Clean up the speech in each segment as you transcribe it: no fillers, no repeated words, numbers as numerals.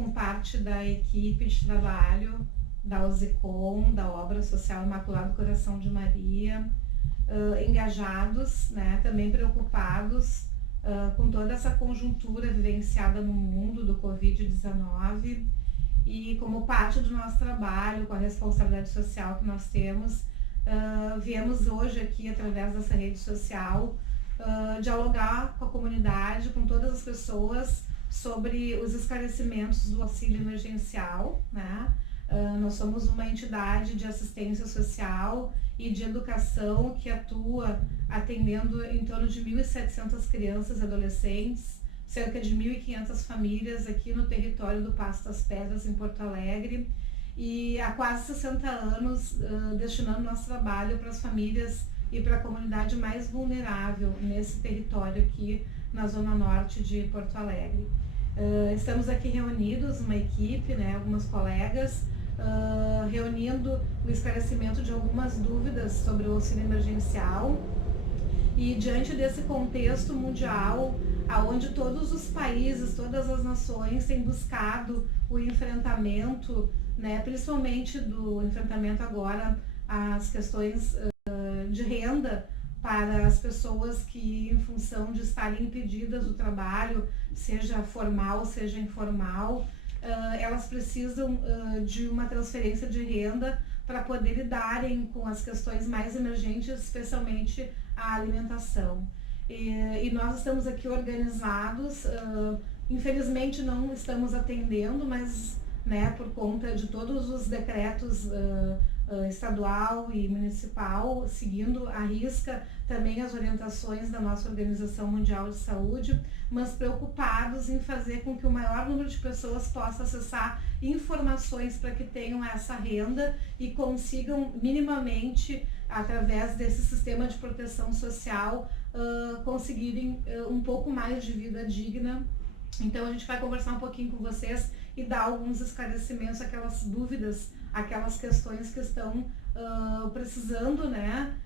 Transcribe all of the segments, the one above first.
com parte da equipe de trabalho da OSECOM, da Obra Social Imaculado Coração de Maria, engajados, né, também preocupados com toda essa conjuntura vivenciada no mundo do Covid-19 e como parte do nosso trabalho, com a responsabilidade social que nós temos, viemos hoje aqui, através dessa rede social, dialogar com a comunidade, com todas as pessoas, sobre os esclarecimentos do auxílio emergencial, né? Nós somos uma entidade de assistência social e de educação que atua atendendo em torno de 1.700 crianças e adolescentes, cerca de 1.500 famílias aqui no território do Passo das Pedras, em Porto Alegre, e há quase 60 anos destinando nosso trabalho para as famílias e para a comunidade mais vulnerável nesse território aqui na Zona Norte de Porto Alegre. Estamos aqui reunidos, uma equipe, né, algumas colegas, reunindo o esclarecimento de algumas dúvidas sobre o auxílio emergencial e diante desse contexto mundial, onde todos os países, todas as nações têm buscado o enfrentamento, né, principalmente do enfrentamento agora às questões de renda para as pessoas que, em função de estarem impedidas do trabalho, seja formal, seja informal, elas precisam de uma transferência de renda para poder lidarem com as questões mais emergentes, especialmente a alimentação. E nós estamos aqui organizados, infelizmente não estamos atendendo, mas, né, por conta de todos os decretos estadual e municipal, seguindo à risca também as orientações da nossa Organização Mundial de Saúde, mas preocupados em fazer com que o maior número de pessoas possa acessar informações para que tenham essa renda e consigam minimamente, através desse sistema de proteção social, conseguirem um pouco mais de vida digna. Então a gente vai conversar um pouquinho com vocês e dar alguns esclarecimentos, aquelas dúvidas, aquelas questões que estão precisando, né,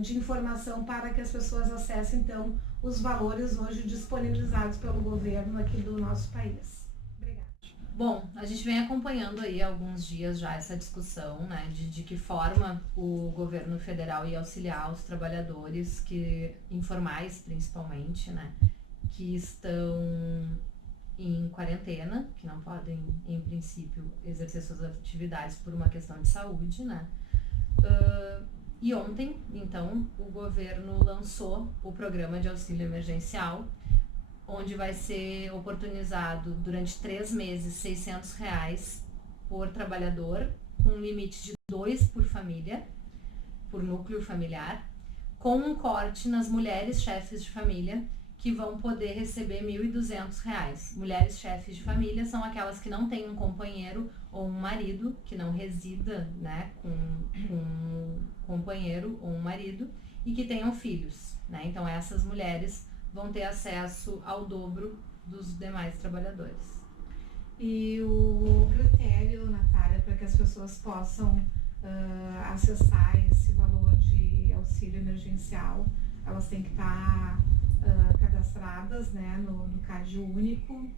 de informação para que as pessoas acessem então os valores hoje disponibilizados pelo governo aqui do nosso país. Obrigada. Bom, a gente vem acompanhando aí há alguns dias já essa discussão, né, de que forma o governo federal ia auxiliar os trabalhadores informais principalmente, né, que estão em quarentena, que não podem, em princípio, exercer suas atividades por uma questão de saúde, né? E ontem, então, o governo lançou o programa de auxílio emergencial, onde vai ser oportunizado durante 3 meses R$600 por trabalhador, com um limite de 2 por família, por núcleo familiar, com um corte nas mulheres chefes de família, que vão poder receber R$1.200. Mulheres chefes de família são aquelas que não têm um companheiro ou um marido, que não resida, né, com um companheiro ou um marido, e que tenham filhos, né? Então essas mulheres vão ter acesso ao dobro dos demais trabalhadores. E o critério, Natália, para que as pessoas possam acessar esse valor de auxílio emergencial, elas têm que estar cadastradas, né, no CAD único,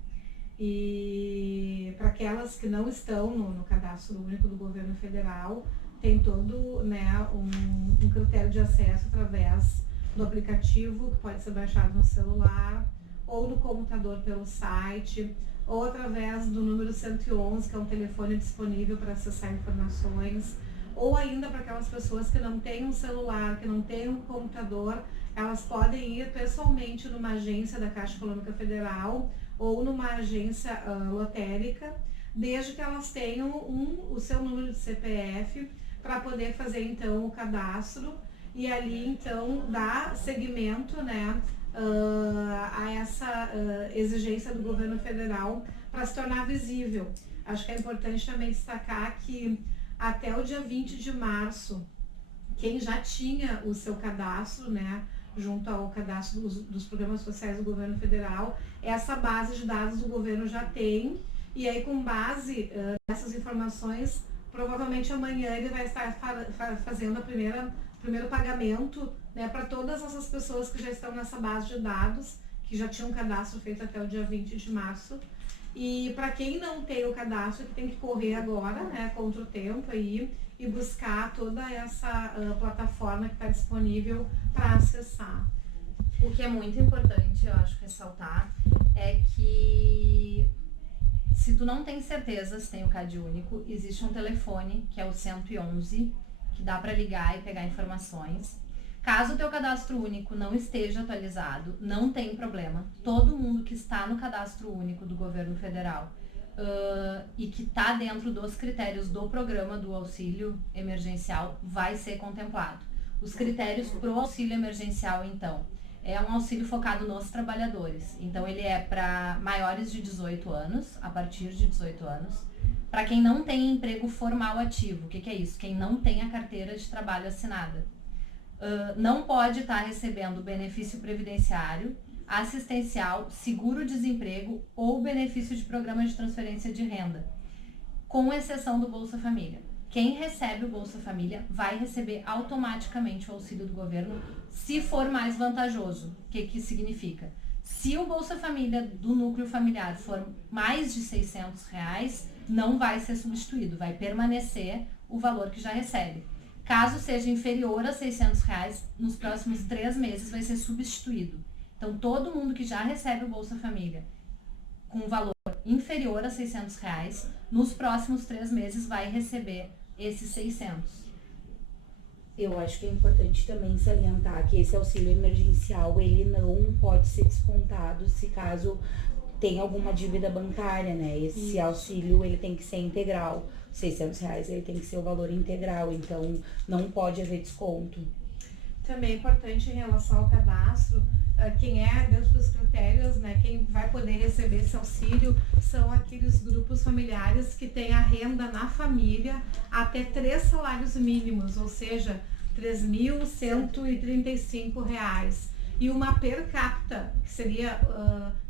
e para aquelas que não estão no cadastro único do governo federal, tem todo, né, um critério de acesso através do aplicativo, que pode ser baixado no celular, ou no computador pelo site, ou através do número 111, que é um telefone disponível para acessar informações, ou ainda para aquelas pessoas que não têm um celular, que não têm um computador, elas podem ir pessoalmente numa agência da Caixa Econômica Federal ou numa agência lotérica, desde que elas tenham o seu número de CPF para poder fazer então o cadastro e ali então dar seguimento, né, a essa exigência do governo federal para se tornar visível. Acho que é importante também destacar que até o dia 20 de março, quem já tinha o seu cadastro, né, junto ao cadastro dos programas sociais do governo federal, essa base de dados o governo já tem, e aí com base nessas informações, provavelmente amanhã ele vai estar fazendo o primeiro pagamento, né, para todas essas pessoas que já estão nessa base de dados, que já tinham um cadastro feito até o dia 20 de março, E para quem não tem o cadastro, que tem que correr agora, né, contra o tempo aí, e buscar toda essa plataforma que está disponível para acessar. O que é muito importante, eu acho, ressaltar, é que se tu não tem certeza se tem o CAD único, existe um telefone, que é o 111, que dá para ligar e pegar informações. Caso o teu cadastro único não esteja atualizado, não tem problema. Todo mundo que está no cadastro único do governo federal e que está dentro dos critérios do programa do auxílio emergencial vai ser contemplado. Os critérios para o auxílio emergencial, então, é um auxílio focado nos trabalhadores. Então, ele é para maiores de 18 anos, a partir de 18 anos. Para quem não tem emprego formal ativo, o que é isso? Quem não tem a carteira de trabalho assinada. Não pode estar recebendo benefício previdenciário, assistencial, seguro-desemprego ou benefício de programa de transferência de renda, com exceção do Bolsa Família. Quem recebe o Bolsa Família vai receber automaticamente o auxílio do governo, se for mais vantajoso. O que significa? Se o Bolsa Família do núcleo familiar for mais de R$600, não vai ser substituído, vai permanecer o valor que já recebe. Caso seja inferior a R$600, nos próximos 3 meses vai ser substituído. Então, todo mundo que já recebe o Bolsa Família com valor inferior a R$600, nos próximos 3 meses vai receber esses 600. Eu acho que é importante também salientar que esse auxílio emergencial, ele não pode ser descontado se caso tenha alguma dívida bancária, né? Esse auxílio, ele tem que ser integral. R$600, ele tem que ser o valor integral, então não pode haver desconto. Também é importante em relação ao cadastro, quem é dentro dos critérios, né, quem vai poder receber esse auxílio são aqueles grupos familiares que têm a renda na família até 3 salários mínimos, ou seja, R$3.135. E uma per capita, que seria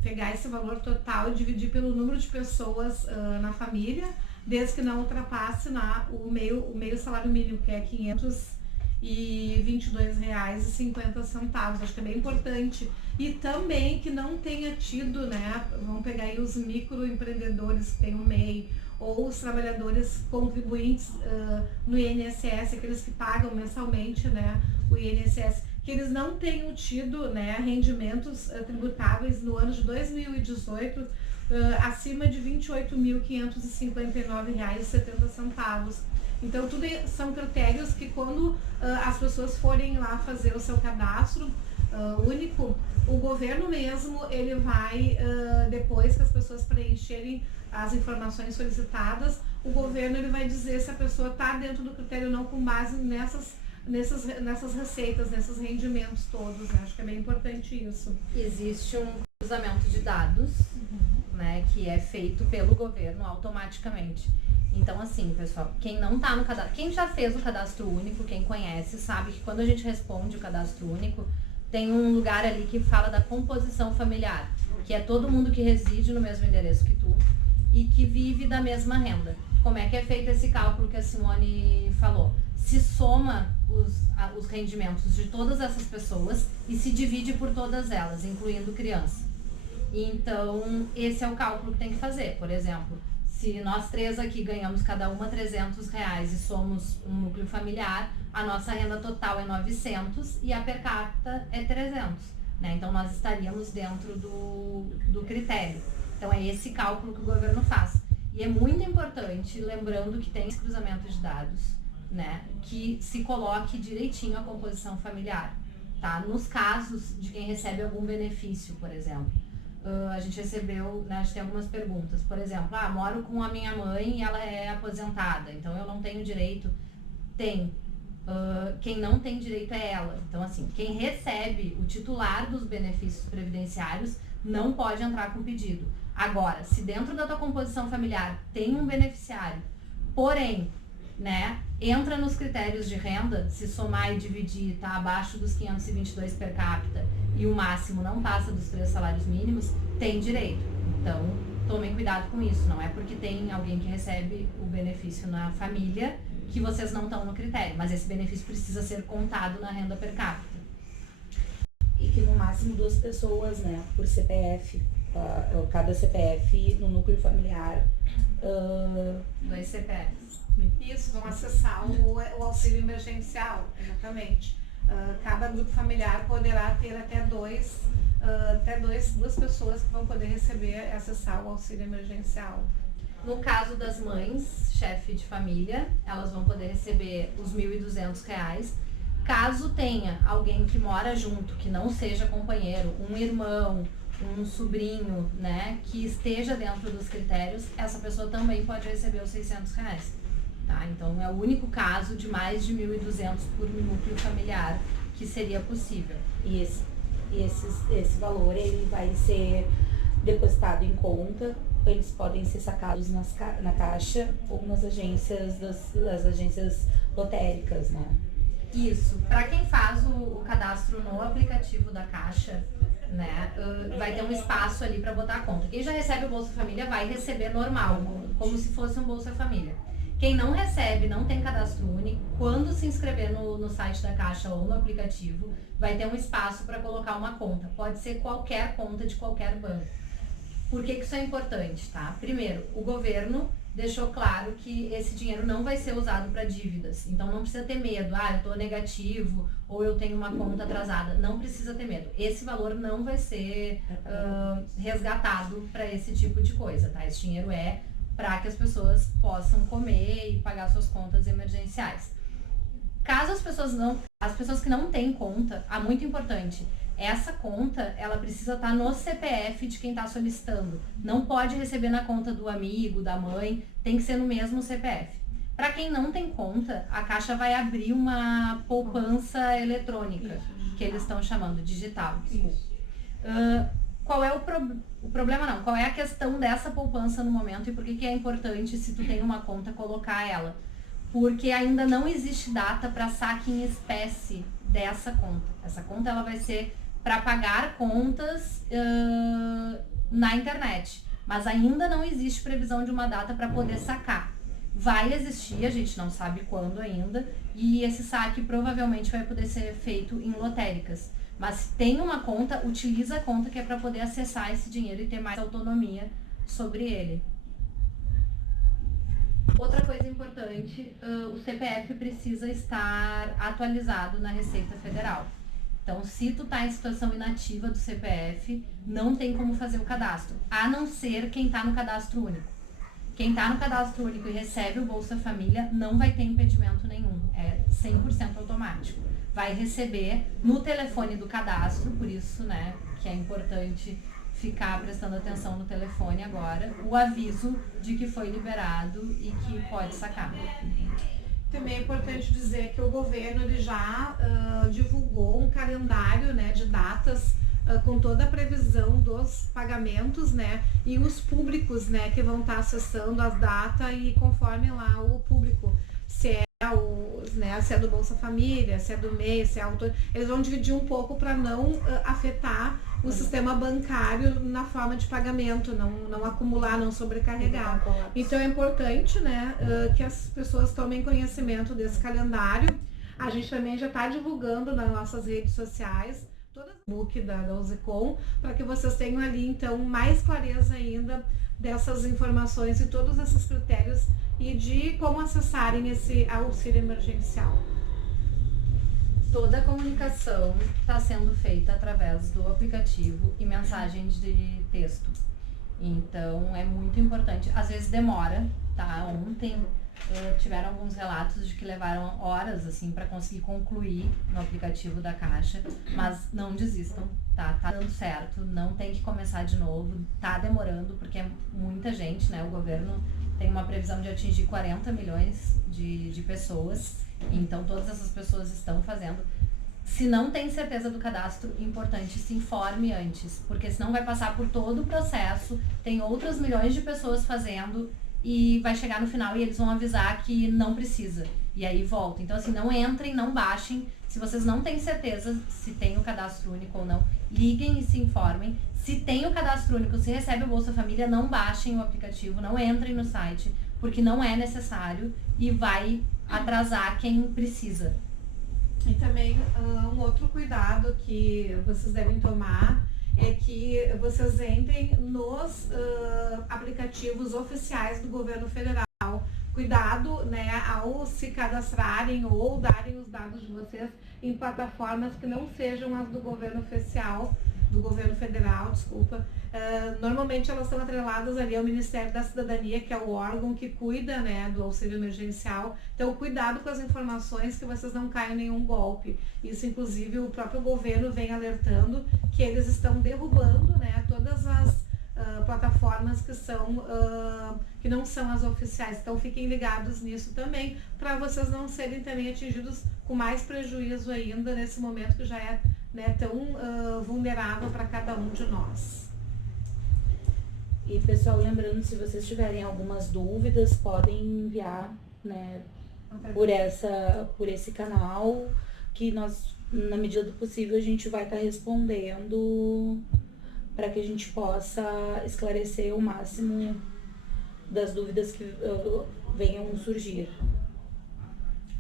pegar esse valor total e dividir pelo número de pessoas na família, desde que não ultrapasse o meio salário mínimo, que é R$522,50. Acho que é bem importante. E também que não tenha tido, né, vamos pegar aí os microempreendedores que tem o MEI, ou os trabalhadores contribuintes no INSS, aqueles que pagam mensalmente, né, o INSS, que eles não tenham tido, né, rendimentos tributáveis no ano de 2018 acima de R$28.559,70. Então, tudo são critérios que quando as pessoas forem lá fazer o seu cadastro único, o governo mesmo, ele vai, depois que as pessoas preencherem as informações solicitadas, o governo ele vai dizer se a pessoa está dentro do critério ou não, com base nessas receitas, nesses rendimentos todos, né? Acho que é bem importante isso. Existe um cruzamento de dados, né, que é feito pelo governo automaticamente. Então, assim, pessoal, quem não tá no cadastro, quem já fez o cadastro único, quem conhece, sabe que quando a gente responde o cadastro único, tem um lugar ali que fala da composição familiar, que é todo mundo que reside no mesmo endereço que tu e que vive da mesma renda. Como é que é feito esse cálculo que a Simone falou? Se soma os rendimentos de todas essas pessoas e se divide por todas elas, incluindo criança. Então, esse é o cálculo que tem que fazer. Por exemplo, se nós 3 aqui ganhamos cada uma R$300 e somos um núcleo familiar, a nossa renda total é 900 e a per capita é 300. Né? Então, nós estaríamos dentro do critério. Então, é esse cálculo que o governo faz. E é muito importante, lembrando que tem esse cruzamento de dados, né, que se coloque direitinho a composição familiar, tá? Nos casos de quem recebe algum benefício, por exemplo. A gente recebeu, né, a gente tem algumas perguntas. Por exemplo, moro com a minha mãe e ela é aposentada, então eu não tenho direito. Tem. Quem não tem direito é ela. Então, assim, quem recebe o titular dos benefícios previdenciários não pode entrar com pedido. Agora, se dentro da tua composição familiar tem um beneficiário, porém, né, entra nos critérios de renda, se somar e dividir, tá abaixo dos 522 per capita e o máximo não passa dos 3 salários mínimos, tem direito. Então, tomem cuidado com isso. Não é porque tem alguém que recebe o benefício na família que vocês não estão no critério, mas esse benefício precisa ser contado na renda per capita. E que no máximo 2 pessoas, né, por CPF. cada CPF no núcleo familiar. 2 CPFs. Isso, vão acessar o auxílio emergencial, exatamente. Cada grupo familiar poderá ter até duas pessoas que vão poder receber e acessar o auxílio emergencial. No caso das mães, chefe de família, elas vão poder receber os R$ 1.200. Caso tenha alguém que mora junto, que não seja companheiro, um irmão, um sobrinho, né, que esteja dentro dos critérios, essa pessoa também pode receber os R$ 600. Tá? Então é o único caso de mais de 1.200 por núcleo familiar que seria possível. E esse valor ele vai ser depositado em conta, eles podem ser sacados na caixa ou nas agências das agências lotéricas, né? Isso. Para quem faz o cadastro no aplicativo da Caixa, né, vai ter um espaço ali para botar a conta. Quem já recebe o Bolsa Família vai receber normal, como se fosse um Bolsa Família. Quem não recebe, não tem cadastro único, quando se inscrever no site da Caixa ou no aplicativo, vai ter um espaço para colocar uma conta. Pode ser qualquer conta de qualquer banco. Por que isso é importante, tá? Primeiro, o governo deixou claro que esse dinheiro não vai ser usado para dívidas. Então não precisa ter medo, eu estou negativo ou eu tenho uma conta atrasada. Não precisa ter medo. Esse valor não vai ser resgatado para esse tipo de coisa, tá? Esse dinheiro é para que as pessoas possam comer e pagar suas contas emergenciais. Caso as pessoas que não têm conta, muito importante, essa conta, ela precisa estar no CPF de quem está solicitando. Não pode receber na conta do amigo, da mãe, tem que ser no mesmo CPF. Para quem não tem conta, a Caixa vai abrir uma poupança eletrônica, que eles estão chamando, digital. Qual é o problema não? Qual é a questão dessa poupança no momento e por que é importante, se tu tem uma conta, colocar ela? Porque ainda não existe data para saque em espécie dessa conta. Essa conta ela vai ser para pagar contas na internet, mas ainda não existe previsão de uma data para poder sacar. Vai existir, a gente não sabe quando ainda, e esse saque provavelmente vai poder ser feito em lotéricas. Mas se tem uma conta, utiliza a conta que é para poder acessar esse dinheiro e ter mais autonomia sobre ele. Outra coisa importante, o CPF precisa estar atualizado na Receita Federal. Então, se tu tá em situação inativa do CPF, não tem como fazer o cadastro, a não ser quem tá no cadastro único. Quem tá no cadastro único e recebe o Bolsa Família não vai ter impedimento nenhum, é 100% automático. Vai receber no telefone do cadastro, por isso, né, que é importante ficar prestando atenção no telefone agora, o aviso de que foi liberado e que pode sacar. Também é importante dizer que o governo ele já divulgou um calendário, né, de datas com toda a previsão dos pagamentos, né, e os públicos, né, que vão estar acessando as datas e conforme lá o público, se é se é do Bolsa Família, se é do MEI, se é autônomo, eles vão dividir um pouco para não afetar o sistema bancário na forma de pagamento, não acumular, não sobrecarregar. Então é importante, né, que as pessoas tomem conhecimento desse calendário. A gente também já está divulgando nas nossas redes sociais, todo o book da Usecom, para que vocês tenham ali, então, mais clareza ainda dessas informações e todos esses critérios e de como acessarem esse auxílio emergencial. Toda a comunicação está sendo feita através do aplicativo e mensagem de texto. Então é muito importante. Às vezes demora, tá? Ontem tiveram alguns relatos de que levaram horas assim para conseguir concluir no aplicativo da Caixa, mas não desistam, tá? Tá dando certo, não tem que começar de novo, tá demorando porque é muita gente, né? O governo tem uma previsão de atingir 40 milhões de pessoas. Então, todas essas pessoas estão fazendo. Se não tem certeza do cadastro, importante, se informe antes, porque senão vai passar por todo o processo, tem outras milhões de pessoas fazendo e vai chegar no final e eles vão avisar que não precisa. E aí volta. Então, assim, não entrem, não baixem. Se vocês não têm certeza se tem o cadastro único ou não, liguem e se informem. Se tem o cadastro único, se recebe o Bolsa Família, não baixem o aplicativo, não entrem no site, porque não é necessário e vai atrasar quem precisa. E também um outro cuidado que vocês devem tomar é que vocês entrem nos aplicativos oficiais do governo federal. Cuidado, né, ao se cadastrarem ou darem os dados de vocês em plataformas que não sejam as do governo oficial, do governo federal, desculpa. Normalmente elas estão atreladas ali ao Ministério da Cidadania, que é o órgão que cuida, né, do auxílio emergencial. Então, cuidado com as informações, que vocês não caiam em nenhum golpe. Isso, inclusive, o próprio governo vem alertando que eles estão derrubando, né, todas as plataformas que não são as oficiais. Então, fiquem ligados nisso também, para vocês não serem também atingidos com mais prejuízo ainda nesse momento que já é, né, tão vulnerável para cada um de nós. E pessoal, lembrando, se vocês tiverem algumas dúvidas, podem enviar, né, por esse canal, que nós, na medida do possível, a gente vai estar respondendo, para que a gente possa esclarecer o máximo das dúvidas que venham surgir.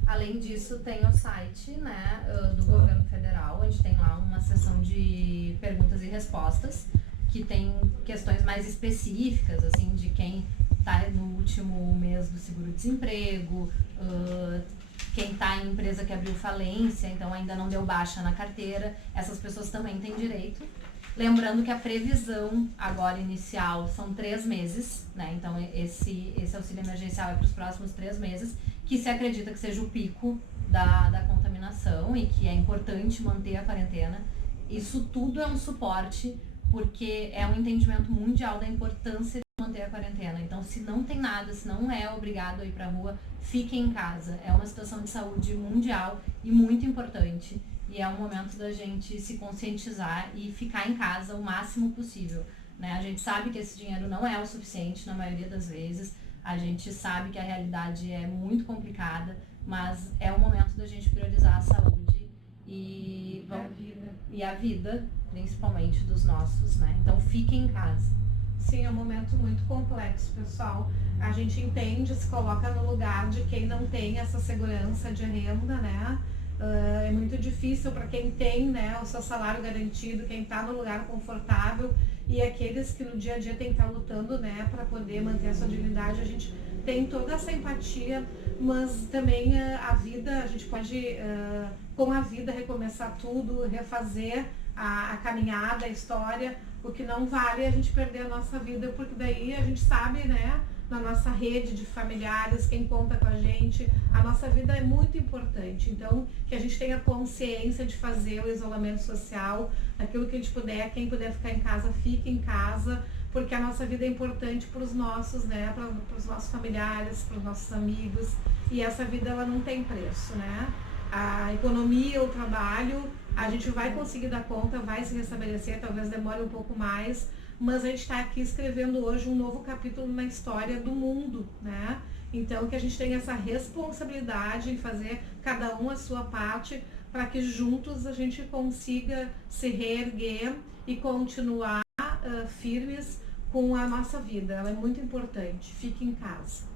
Além disso, tem o site, né, do governo federal, onde tem lá uma seção de perguntas e respostas, que tem questões mais específicas, assim, de quem está no último mês do seguro-desemprego, quem está em empresa que abriu falência, então ainda não deu baixa na carteira, essas pessoas também têm direito. Lembrando que a previsão agora inicial são 3 meses, né? Então esse auxílio emergencial é para os próximos 3 meses, que se acredita que seja o pico da contaminação e que é importante manter a quarentena. Isso tudo é um suporte, porque é um entendimento mundial da importância de manter a quarentena. Então, se não tem nada, se não é obrigado a ir para a rua, fiquem em casa. É uma situação de saúde mundial e muito importante. E é um momento da gente se conscientizar e ficar em casa o máximo possível, né? A gente sabe que esse dinheiro não é o suficiente na maioria das vezes. A gente sabe que a realidade é muito complicada, mas é o momento da gente priorizar a saúde e a vida, principalmente dos nossos, né? Então fiquem em casa. Sim, é um momento muito complexo, pessoal. A gente entende, se coloca no lugar de quem não tem essa segurança de renda, né? É muito difícil para quem tem, né, o seu salário garantido, quem está no lugar confortável, e aqueles que no dia a dia tem que estar lutando, né, para poder manter a sua dignidade. A gente tem toda essa empatia, mas também a vida, a gente pode, com a vida, recomeçar tudo, refazer a caminhada, a história. O que não vale é a gente perder a nossa vida, porque daí a gente sabe, né, na nossa rede de familiares, quem conta com a gente, a nossa vida é muito importante. Então, que a gente tenha consciência de fazer o isolamento social, aquilo que a gente puder, quem puder ficar em casa, fique em casa, porque a nossa vida é importante para os nossos, né, para os nossos familiares, para os nossos amigos, e essa vida ela não tem preço, né? A economia, o trabalho, a gente vai conseguir dar conta, vai se restabelecer, talvez demore um pouco mais, mas a gente está aqui escrevendo hoje um novo capítulo na história do mundo, né? Então, que a gente tenha essa responsabilidade em fazer cada um a sua parte, para que juntos a gente consiga se reerguer e continuar firmes com a nossa vida. Ela é muito importante. Fique em casa.